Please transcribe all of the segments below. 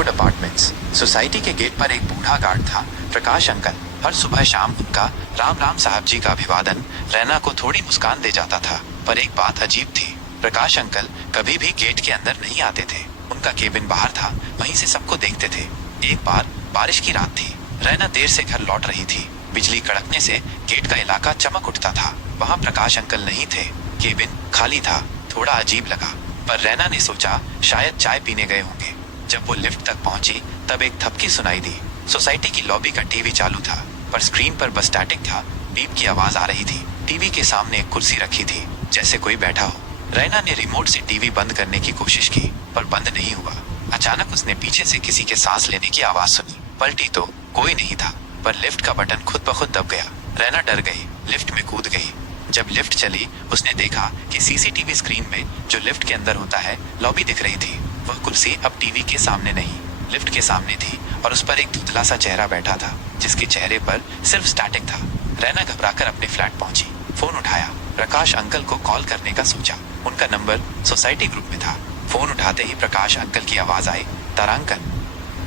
Greenwood apartments. Society के gate पर एक बूढ़ा गार्ड था, प्रकाश अंकल। हर सुबह शाम उनका राम राम साहब जी का अभिवादन रैना को थोड़ी मुस्कान दे जाता था। पर एक बात अजीब थी, प्रकाश अंकल कभी भी गेट के अंदर नहीं आते थे। उनका केबिन बाहर था, वहीं से सबको देखते थे। एक बार बारिश की रात थी, रैना देर से घर लौट रही थी। बिजली कड़कने से गेट का इलाका चमक उठता था। वहाँ प्रकाश अंकल नहीं थे, केबिन खाली था। थोड़ा अजीब लगा, पर रैना ने सोचा शायद चाय पीने गए होंगे। जब वो लिफ्ट तक पहुंची तब एक थपकी सुनाई दी। सोसाइटी की लॉबी का टीवी चालू था, पर स्क्रीन पर बस स्टैटिक था। बीप की आवाज आ रही थी। टीवी के सामने एक कुर्सी रखी थी, जैसे कोई बैठा हो। रैना ने रिमोट से टीवी बंद करने की कोशिश की, पर बंद नहीं हुआ। अचानक उसने पीछे से किसी के सांस लेने की आवाज सुनी। पलटी तो कोई नहीं था, पर लिफ्ट का बटन खुद ब खुद दब गया। रैना डर गई, लिफ्ट में कूद गई। जब लिफ्ट चली, उसने देखा कि सीसीटीवी स्क्रीन में जो लिफ्ट के अंदर होता है, लॉबी दिख रही थी। वह कुर्सी अब टीवी के सामने नहीं, लिफ्ट के सामने थी, और उस पर एक धुंधला सा चेहरा बैठा था, जिसके चेहरे पर सिर्फ स्टैटिक था। रैना घबराकर अपने फ्लैट पहुंची, फोन उठाया, प्रकाश अंकल को कॉल करने का सोचा। उनका नंबर सोसाइटी ग्रुप में था। फोन उठाते ही प्रकाश अंकल की आवाज आई, तारांकन।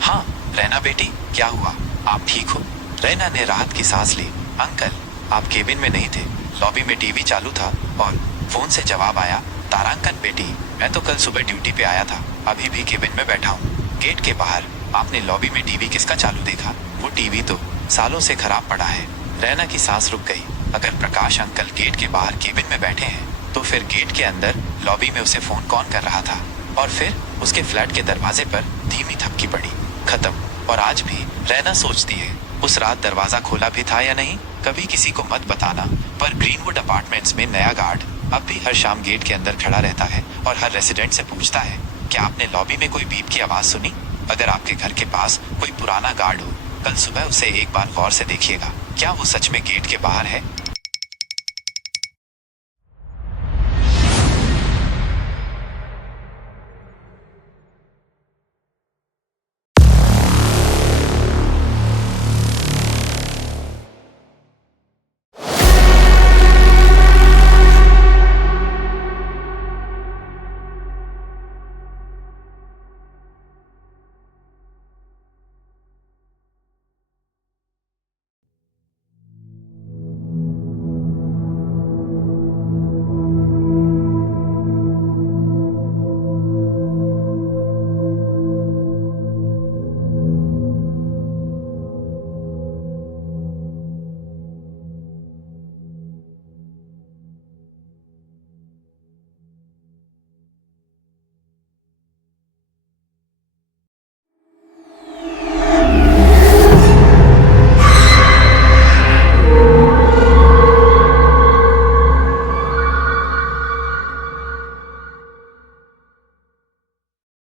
हाँ रैना बेटी, क्या हुआ, आप ठीक हो? रैना ने राहत की सांस ली। अंकल, आप केबिन में नहीं थे, लॉबी में टीवी चालू था। और फोन से जवाब आया, तारांकन बेटी, मैं तो कल सुबह ड्यूटी पे आया था, अभी भी केबिन में बैठा हूँ। गेट के बाहर आपने लॉबी में टीवी किसका चालू देखा? वो टीवी तो सालों से खराब पड़ा है। रैना की सांस रुक गई। अगर प्रकाश अंकल गेट के बाहर केबिन में बैठे हैं, तो फिर गेट के अंदर लॉबी में उसे फोन कौन कर रहा था? और फिर उसके फ्लैट के दरवाजे पर धीमी थपकी पड़ी। खत्म। और आज भी रैना सोचती है, उस रात दरवाजा खोला भी था या नहीं? कभी किसी को मत बताना, पर ग्रीनवुड अपार्टमेंट्स में नया गार्ड अब भी हर शाम गेट के अंदर खड़ा रहता है और हर रेसिडेंट से पूछता है, क्या आपने लॉबी में कोई बीप की आवाज सुनी? अगर आपके घर के पास कोई पुराना गार्ड हो, कल सुबह उसे एक बार गौर से देखिएगा, क्या वो सच में गेट के बाहर है